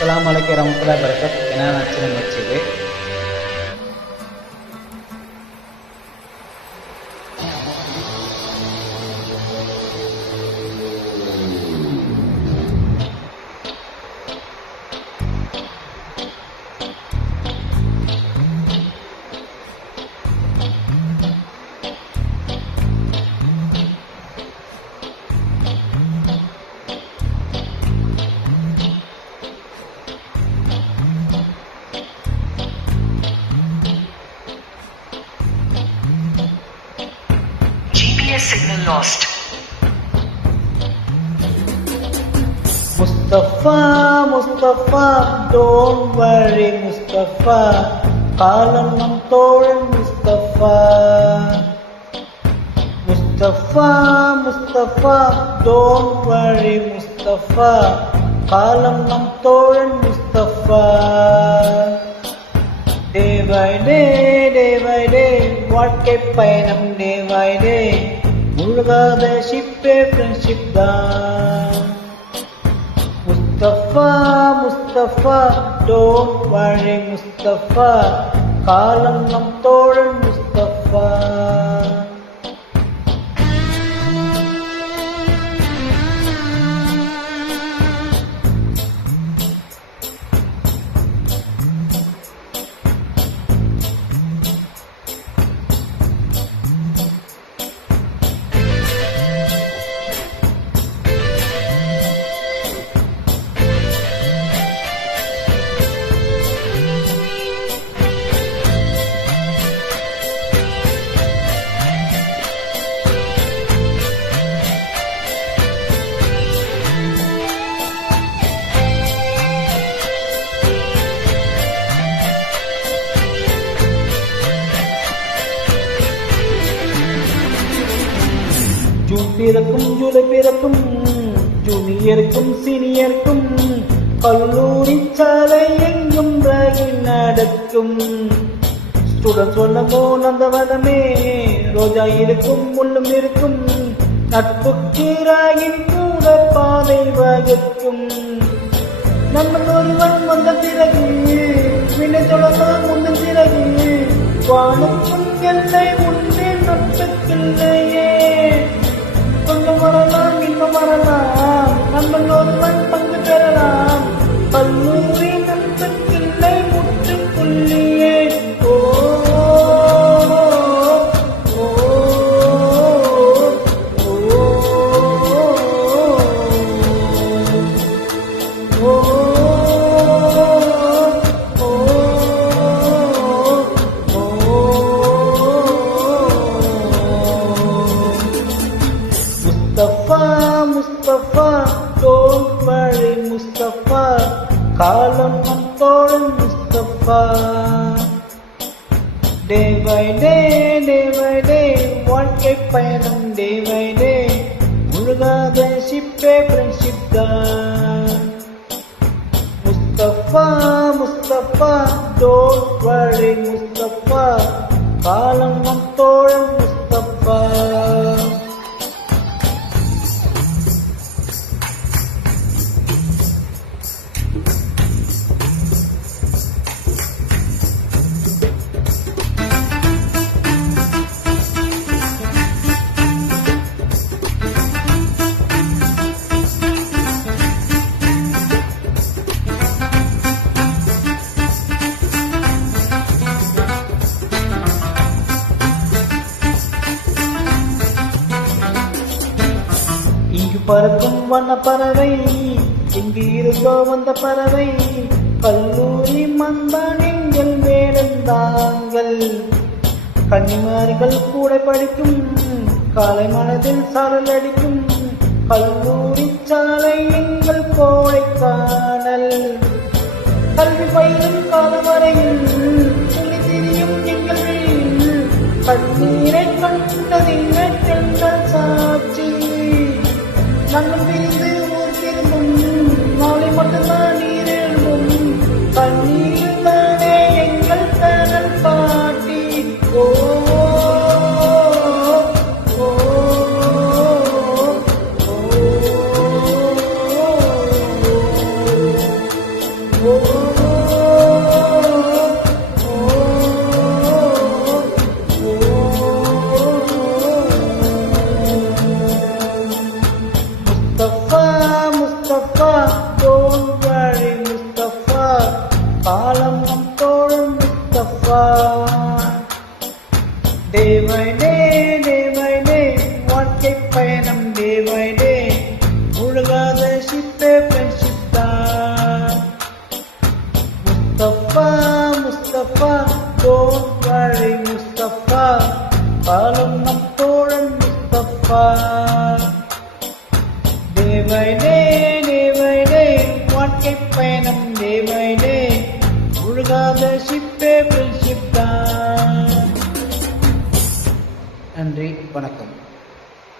Assalamualaikum warahmatullahi wabarakatuh. Kenal Aceh Masjid. GPS signal lost. Mustafa, don't worry Mustafa. Kalam nam thoran Mustafa, don't worry Mustafa. Kalam nam thoran Mustafa. Day by day, வாழ்க்கை பயணம் day by day. முழுகாத ஷிப்பே friendship தான். Mustafa, don't worry Mustafa. காலம் நம் தோழன் Mustafa. June பிறக்கும் ஜூலை பிறக்கும், ஜூனியருக்கும் சீனியருக்கும், கல்லூரி சாலை எங்கும் ரயில் நடக்கும். ஸ்டூடெண்ட் சொல்லமோ நந்தவனமே, ரோஜா இருக்கும் முள்ளும் இருக்கும், நட்புக்கு ராகின் கூட பாதை வகுக்கும். நம்ம ஒருவன் வந்த பிறகு வினை சொல்லலாம் முன்னும் பிறகு, வானுக்கும் எல்லை உண்டு நட்புக்கில்லையே. கொஞ்சம் வரலாம் இன்னும் வரலாம், நம்ம ஒருவன் பங்கு பெறலாம், கல்லூரி நட்புக்கில்லை முற்றுப்புள்ளியே. ஓ முஸ்தபா, don't worry முஸ்தபா. காலம் நம் தோழன் முஸ்தபா. Day by day, வாழ்க்கை பயணம் day by day. முழுகாத ஷிப்பே ஃப்ரெண்ட்ஷிப் தான். Mustafa, don't worry Mustafa. காலம் நம் தோழன் முஸ்தபா. இங்கு பறக்கும் வண்ண பறவை, இங்கு இருந்தோ வந்த பறவை, கல்லூரி மந்தான் எங்கள் வேடந்தாங்கள். கன்னிமார்கள் கூட படிக்கும், காலை மனதில் சாரல் அடிக்கும், கல்லூரி சாலை எங்கள் கோடைக்கானல். கல்வி பயிலும் காலவரையில் சொல்லி திரியும் எங்கள் வெளியில், கண்ணீரை கண்டதில்லை எங்கள் சாட்சி. நாங்கள் பிரிந்து ஊர் திரும்பும், நாளை மட்டும்தான் நீர் எழும்பும், கண்ணீர் தானே எங்கள் கனல் பாட்டி. ஓ பை டே வாழ்க்கை பயணம் டே பை டே முழுகாத ஷிப்பே ஃப்ரெண்ட்ஷிப் தான். முஸ்தபா டோன்ட் வரி முஸ்தபா, பாலும் நம் தோழன் முஸ்தபா. டே பை டே வாழ்க்கை பயணம் டே பை டே முழுகாத ஷிப்பே ஃப்ரெண்ட்ஷிப் தான். நன்றி, வணக்கம்.